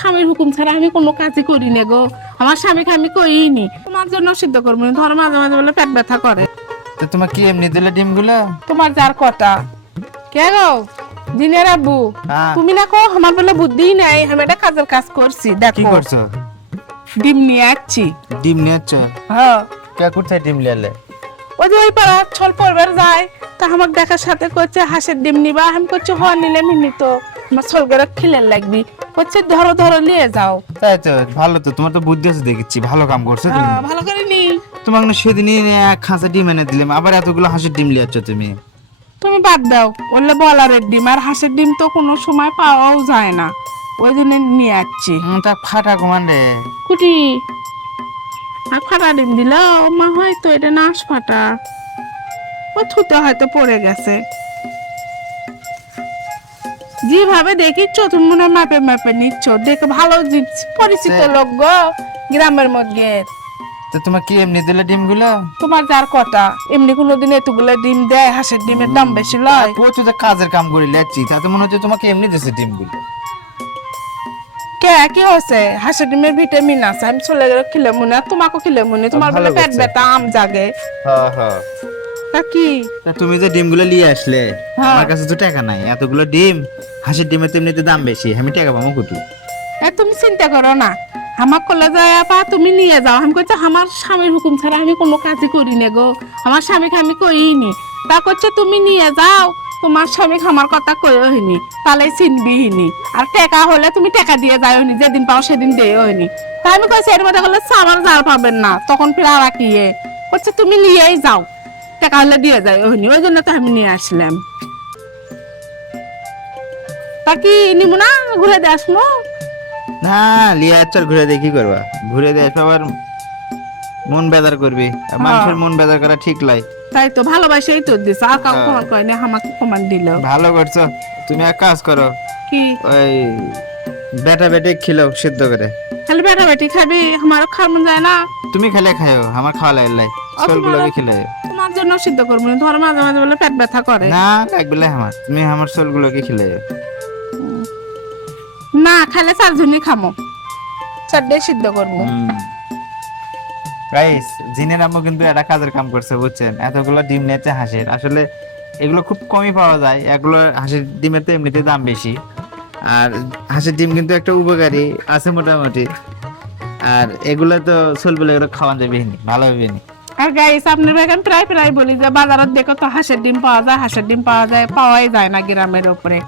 স্বামীর হুকুম ছাড়া আমি কোনো কাজই করি না গো। আমার স্বামীকে আমি কইনি, তোমার জন্য সিদ্ধ করবো না। ধরো মাঝে মাঝে বলে পেট ব্যথা করে। তো তোমার কি এমনি দিলে ডিমগুলো? তোমার যার কটা। কে গো দিনের আব্বু? হ্যাঁ। তুমি না কো আমার বলে বুদ্ধি নাই, আমি একটা কাজের কাজ করছি। কি দেখো করছো? ডিম নিয়ে আসছি। ডিম নিয়ে যাচ্ছ? হ্যাঁ, কে কোথায় ডিম লিয়ালে? ওই যে ওই পাড়া ছল পড়বার যায়, তা আমার দেখার সাথে করছে হাঁসের ডিম নিবা। আমি করছি হ নিলে মিনি তো আমার ছলগেরা খিলের লাগবি। হচ্ছে ধরো ধরো নিয়ে যাও। তাই তো ভালো, তো তোমার তো বুদ্ধি আছে দেখেছি, ভালো কাম করছো তুমি। ভালো করে নি। তোমাকে না সেদিনই এক খাঁচা ডিম এনে দিলাম, আবার এতগুলো হাঁসের ডিম লিয়াচ্ছ তুমি। তুমি বাদ দাও, বললে বলারের ডিম আর হাঁসের ডিম তো কোনো সময় পাওয়াও যায় না, ওই জন্য নিয়ে আসছি। তা ফাটা কমান রে। কুটি আর ফাটা ডিম দিল মা, হয়তো এটা নাশ ফাটা, ও থুতে হয়তো পড়ে গেছে। যেভাবে দেখিচ্ছ তুমি মনে হয় মাপে মাপে নিচ্ছ, দেখে ভালো পরিচিত লোক গো গ্রামের মধ্যে। তো তোমার কি এমনি দিলে ডিমগুলো? তোমার যার কটা, এমনি কোনোদিন এতগুলো ডিম দেয়? হাঁসের ডিমের দাম বেশি লয়? প্রচুর তো কাজের কাম করে লিয়াচ্ছি, তাতে মনে হচ্ছে তোমাকে এমনি দিয়েছে ডিমগুলো। কে কি হয়েছে? হাঁসের ডিমের ভিটামিন আছে, আমি চলে গেলে খেলে মনে, তোমাকে খেলে মনে, তোমার ভালো বলে পেট করছে। ব্যথা আম জাগে। হ্যাঁ হ্যাঁ। তা কি? তা তুমি যে ডিমগুলো নিয়ে আসলে, হ্যাঁ। আমার কাছে তো টাকা নাই, এতগুলো ডিম হাঁসের ডিমের তো এমনিতে দাম বেশি, আমি টাকা পাবো কত? তুমি চিন্তা করো না, আমার কলে যায় আপা তুমি নিয়ে যাও। আমি করছি আমার স্বামীর হুকুম ছাড়া আমি কোনো কাজই করি না গো, আমার স্বামীকে আমি কইনি। তা করছে তুমি নিয়ে যাও, তোমার স্বামীকে আমার কথা কইনি, তাহলে চিনবিহিনি। আর টাকা হলে তুমি টাকা দিয়ে যাওনি, যেদিন পাও সেদিন দিয়ে হয়নি। তা আমি কইছি এর মধ্যে বললে আমার যার পাবেন না, তখন ফির আর কি করছে তুমি নিয়েই যাও, টাকা হলে দিয়ে যাই হয়নি, ওই জন্য তো আমি নিয়ে আসলাম। তা কি নিবো না, ঘুরে দিয়ে আসবো? না লিয়া চল ঘুরে দিয়ে কি করবা, ঘুরে দিয়ে আসবে আবার মন বেজার করবি, আর মানুষের মন বেজার করা ঠিক লাই। তাই তো ভালোবাসাই তো দিছে, আর কাউ ক্ষমা করেনি, আমাকে প্রমাণ দিল। ভালো করছো। তুমি এক কাজ করো, কি? ওই বেটা বেটে খিলো সিদ্ধ করে। খালি বেটা বেটি খাবি, আমার খাওয়া মন যায় না। তুমি খেলে খাও, আমার খাওয়া লাগে লাই, সোলগুলোকে খেলে। তোমার জন্য সিদ্ধ করবো না, ধরো মাঝে মাঝে বলে পেট ব্যথা করে। না লাগবে লাই আমার, তুমি আমার সোলগুলোকে খেলে। না খাইলে চারজনই খামো, চারটে সিদ্ধ করবো। গাইস, জিনের আম্মু কিন্তু একটা কাজের কাম করছে বুঝছেন, এতগুলো ডিম নিয়েছে হাঁসের। আসলে এগুলো খুব কমই পাওয়া যায়, এগুলো হাঁসের ডিমের তো এমনিতে দাম বেশি, আর হাঁসের ডিম কিন্তু একটা উপকারী আছে মোটামুটি। আর এগুলো তো চলবে, এগুলো খাওয়া যাবে ভালো হবে নি। আর গাইস আপনার এখন প্রায় প্রায় বলি যে বাজারত দেখো তো হাঁসের ডিম পাওয়া যায়, হাঁসের ডিম পাওয়া যায়, পাওয়াই যায় না গ্রামের উপরে।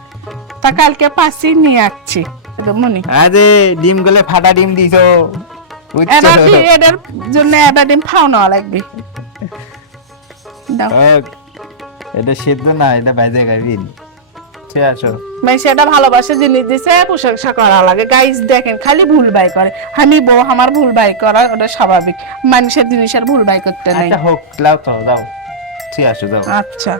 তা কালকে পাচ্ছি নিয়ে আসছি মনে। আরে ডিম গুলো ফাটা ডিম দিছো এটার জন্য এটা ডিম খাওয়ানো লাগবে। দাও এটা সিদ্ধ না, এটা বাইরে খাবি। ঠিক আছে ভাই, সেটা ভালোবাসে জিনিস দিছে, প্রশংসা করা লাগে। গাইস দেখেন খালি ভুল বাই করে, আমি বউ আমার ভুল বাই করা ওটা স্বাভাবিক, মানুষের জিনিসের ভুল বাই করতে নাই। হোক লাও তো দাও, ঠিক আছে দাও। আচ্ছা।